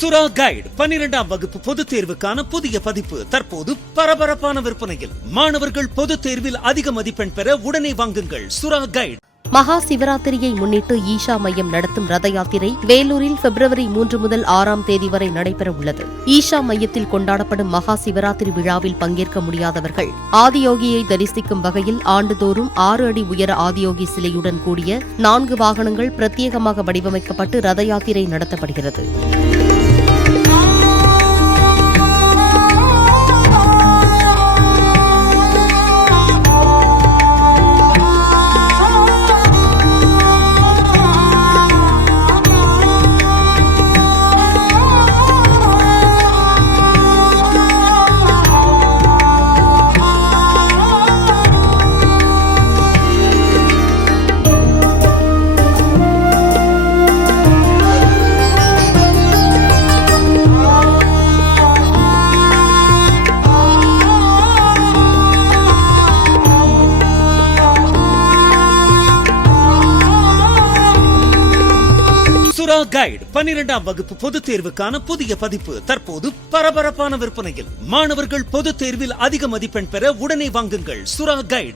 சுறா கைடு 12ஆம் வகுப்பு பொதுத் தேர்வுக்கான புதிய பதிப்பு தற்போது பரபரப்பான விற்பனையில். மாணவர்கள் பொதுத் தேர்வில் அதிக மதிப்பெண் பெற உடனே வாங்குங்கள் சுறா கைடு. மகா சிவராத்திரியை முன்னிட்டு ஈஷா மையம் நடத்தும் ரத யாத்திரை வேலூரில் பிப்ரவரி 3 முதல் 6ஆம் தேதி வரை நடைபெறவுள்ளது. ஈஷா மையத்தில் கொண்டாடப்படும் மகா சிவராத்திரி விழாவில் பங்கேற்க முடியாதவர்கள் ஆதியோகியை தரிசிக்கும் வகையில் ஆண்டுதோறும் 6 அடி உயர ஆதியோகி சிலையுடன் கூடிய 4 வாகனங்கள் பிரத்யேகமாக வடிவமைக்கப்பட்டு ரத யாத்திரை நடத்தப்படுகிறது. சுறா கைடு 12ஆம் வகுப்பு பொதுத் தேர்வுக்கான புதிய பதிப்பு தற்போது பரபரப்பான விற்பனையில். மாணவர்கள் பொதுத் தேர்வில் அதிக மதிப்பெண் பெற உடனே வாங்குங்கள் சுறா கைடு.